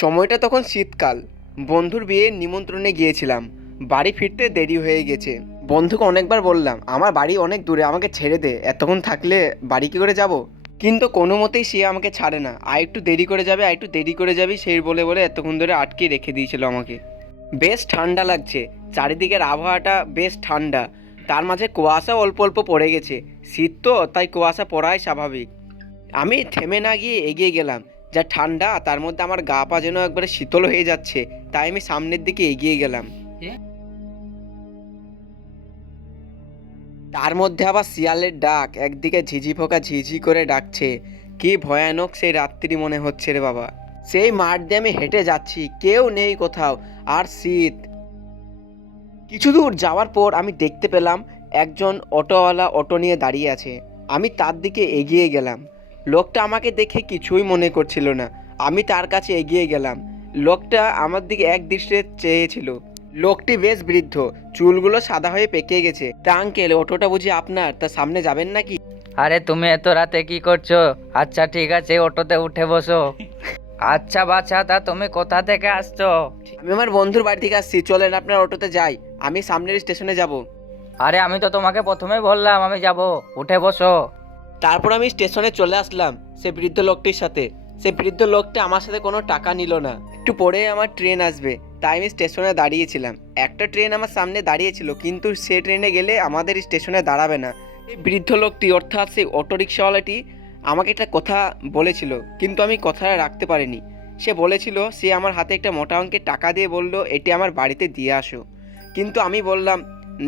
সময়টা তখন শীতকাল। বন্ধুর বিয়ের নিমন্ত্রণে গিয়েছিলাম। বাড়ি ফিরতে দেরি হয়ে গেছে। বন্ধুকে অনেকবার বললাম আমার বাড়ি অনেক দূরে, আমাকে ছেড়ে দে, এতক্ষণ থাকলে বাড়ি কী করে যাব। কিন্তু কোনো মতেই সে আমাকে ছাড়ে না। আর একটু দেরি করে যাবে, আর একটু দেরি করে যাবি, সেই বলে বলে এতক্ষণ ধরে আটকে রেখে দিয়েছিল আমাকে। বেশ ঠান্ডা লাগছে, চারিদিকের আবহাওয়াটা বেশ ঠান্ডা। তার মাঝে কুয়াশা অল্প অল্প পড়ে গেছে। শীত তো, তাই কুয়াশা পড়াই স্বাভাবিক। আমি থেমে না গিয়ে এগিয়ে গেলাম। যা ঠান্ডা, তার মধ্যে আমার গা পা যেন একবারে শীতল হয়ে যাচ্ছে। তাই আমি সামনের দিকে এগিয়ে গেলাম। তার মধ্যে আবার শিয়ালের ডাক একদিকে ঝিঝি পোকা ঝিঝি করে ডাকছে। কি ভয়ানক সেই রাত্রি মনে হচ্ছে রে বাবা। সেই মাঠ দিয়ে আমি হেঁটে যাচ্ছি, কেউ নেই কোথাও, আর শীত। কিছু দূর যাওয়ার পর আমি দেখতে পেলাম একজন অটোওয়ালা অটো নিয়ে দাঁড়িয়ে আছে। আমি তার দিকে এগিয়ে গেলাম। লোকটা আমাকে দেখে কিছুই মনে করছিল না। আমি তার কাছে এগিয়ে গেলাম। লোকটা আমার দিকে এক দৃষ্টিতে চেয়েছিল। লোকটি বেশ বৃদ্ধ, চুলগুলো সাদা হয়ে পেকে গেছে। তা আঙ্কেল, অটোটা বুঝি আপনার? তা সামনে যাবেন নাকি? আরে তুমি এত রাতে কি করছো? আচ্ছা ঠিক আছে, অটোতে উঠে বসো। আচ্ছা বাচ্চা, তা তুমি কোথা থেকে আসছো? আমি আমার বন্ধুর বাড়ি থেকে আসছি, চলেন আপনার অটোতে যাই। আমি সামনের স্টেশনে যাব। আরে আমি তো তোমাকে প্রথমেই বললাম আমি যাব, উঠে বসো। তারপর আমি স্টেশনে চলে আসলাম সে বৃদ্ধ লোকটির সাথে। সে বৃদ্ধ লোকটি আমার সাথে কোনো টাকা নিল না। একটু পরে আমার ট্রেন আসবে, তাই আমি স্টেশনে দাঁড়িয়েছিলাম। একটা ট্রেন আমার সামনে দাঁড়িয়েছিল, কিন্তু সে ট্রেনে গেলে আমাদের স্টেশনে দাঁড়াবে না। এই বৃদ্ধ লোকটি, অর্থাৎ সেই অটো রিক্সাওয়ালাটি, আমাকে একটা কথা বলেছিল, কিন্তু আমি কথাটা রাখতে পারিনি। সে বলেছিল, সে আমার হাতে একটা মোটা অঙ্কের টাকা দিয়ে বলল এটি আমার বাড়িতে দিয়ে আসো। কিন্তু আমি বললাম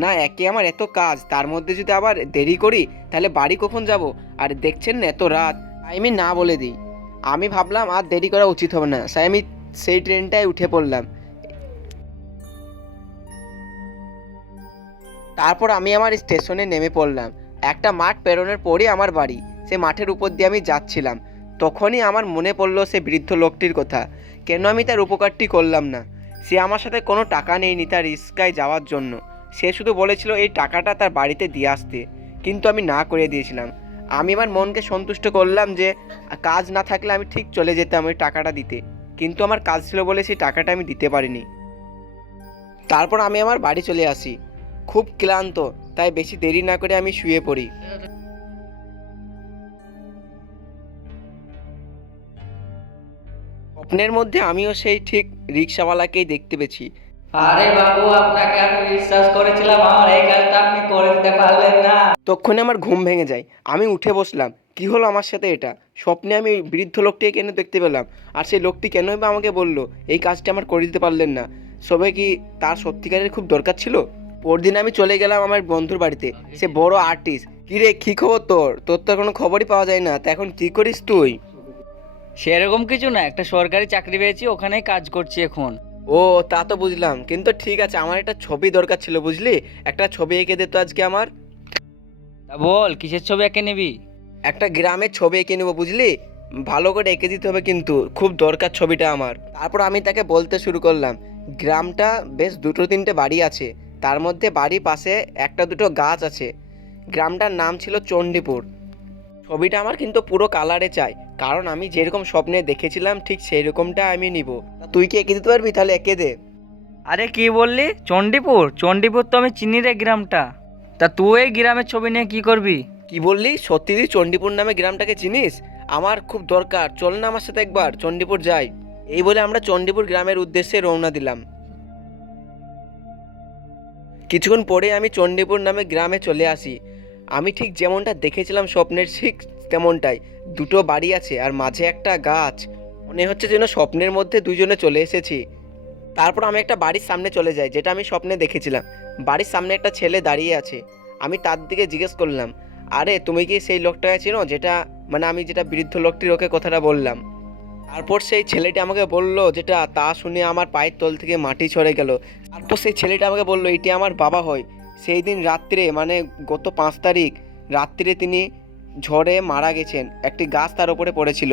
না, একে আমার এত কাজ, তার মধ্যে যদি আবার দেরি করি তাহলে বাড়ি কখন যাব? আর দেখছেন না এত রাত, তাই আমি না বলে দিই। আমি ভাবলাম আর দেরি করা উচিত হবে না, তাই আমি সেই ট্রেনটায় উঠে পড়লাম। তারপর আমি আমার স্টেশনে নেমে পড়লাম। একটা মাঠ পেরোনোর পরই আমার বাড়ি। সে মাঠের উপর দিয়ে আমি যাচ্ছিলাম। তখনই আমার মনে পড়লো সে বৃদ্ধ লোকটির কথা। কেন আমি তার উপকারটি করলাম না? সে আমার সাথে কোনো টাকা নেয়নি তার রিক্সায় যাওয়ার জন্য। সে শুধু বলেছিল এই টাকাটা তার বাড়িতে দিয়ে আসতে, কিন্তু আমি না করে দিয়েছিলাম। আমি আমার মনকে সন্তুষ্ট করলাম যে কাজ না থাকলে আমি ঠিক চলে যেতাম ওই টাকাটা দিতে, কিন্তু আমার কাজ ছিল বলে সেই টাকাটা আমি দিতে পারিনি। তারপর আমি আমার বাড়ি চলে আসি। খুব ক্লান্ত, তাই বেশি দেরি না করে আমি শুয়ে পড়ি। স্বপ্নের মধ্যে আমিও সেই ঠিক রিক্সাওয়ালাকেই দেখতে পেয়েছি। আরে বাবু, আপনাকে আমি বিশ্বাস করেছিলাম, আমার এই কাজটা আপনি করে দিতে পারলেন না। তখনই আমার ঘুম ভেঙে যায়। আমি উঠে বসলাম, কি হলো আমার সাথে এটা? স্বপ্নে আমি বৃদ্ধ লোকটিকে কেন দেখতে পেলাম? আর সেই লোকটি কেনই বা আমাকে বলল এই কাজটা আমার করে দিতে পারলেন না? সবাই কি তার সত্যিকারের খুব দরকার ছিল? পরদিন আমি চলে গেলাম আমার বন্ধুর বাড়িতে। সে বড় আর্টিস্ট। কী রে, কী খবর তোর? তোর তো কোনো খবরই পাওয়া যায় না, তা এখন কী করিস তুই? সেরকম কিছু না, একটা সরকারি চাকরি পেয়েছি, ওখানেই কাজ করছি এখন। ও, তা তো বুঝলাম, কিন্তু ঠিক আছে, আমার একটা ছবি দরকার ছিল বুঝলি। একটা ছবি এঁকে দে তো আজকে আমার। তা বল, কিসের ছবি এঁকে নিবি? একটা গ্রামের ছবি এঁকে নেবো বুঝলি। ভালো করে এঁকে দিতে হবে, কিন্তু খুব দরকার ছবিটা আমার। তারপর আমি তাকে বলতে শুরু করলাম, গ্রামটা বেশ দুটো তিনটে বাড়ি আছে, তার মধ্যে বাড়ির পাশে একটা দুটো গাছ আছে। গ্রামটার নাম ছিল চণ্ডীপুর। ছবিটা আমার কিন্তু পুরো কালারে চাই, কারণ আমি যেরকম স্বপ্নে দেখেছিলাম ঠিক সেই রকমটা আমি নিব। তা তুই কি এঁকে দিতে পারবি? তাহলে এঁকে দে। আরে কি বললি? চণ্ডীপুর? চণ্ডীপুর তো আমি চিনি রে গ্রামটা। তা তুই এই গ্রামের ছবি নিয়ে কি করবি? কি বললি? সত্যি তুই চণ্ডীপুর নামে গ্রামটাকে চিনিস? আমার খুব দরকার, চল না আমার সাথে একবার চণ্ডীপুর যাই। এই বলে আমরা চণ্ডীপুর গ্রামের উদ্দেশ্যে রওনা দিলাম। কিছুক্ষণ পরে আমি চণ্ডীপুর নামে গ্রামে চলে আসি। আমি ঠিক যেমনটা দেখেছিলাম স্বপ্নের, ঠিক তেমনটাই। দুটো বাড়ি আছে আর মাঝে একটা গাছ। মনে হচ্ছে যেন স্বপ্নের মধ্যে দুজনে চলে এসেছি। তারপর আমি একটা বাড়ির সামনে চলে যাই, যেটা আমি স্বপ্নে দেখেছিলাম। বাড়ির সামনে একটা ছেলে দাঁড়িয়ে আছে। আমি তার দিকে জিজ্ঞেস করলাম, আরে তুমি কি সেই লোকটাকে চেনো, যেটা আমি যেটা বৃদ্ধ লোকটির ওকে কথাটা বললাম? তারপর সেই ছেলেটি আমাকে বলল যেটা, তা শুনে আমার পায়ের তল থেকে মাটি সরে গেল। তারপর সেই ছেলেটা আমাকে বলল এটি আমার বাবা হয়। সেই দিন রাত্রে, গত 5 তারিখ রাত্রে তিনি ঝড়ে মারা গেছেন, একটি গাছ তার উপরে পড়েছিল।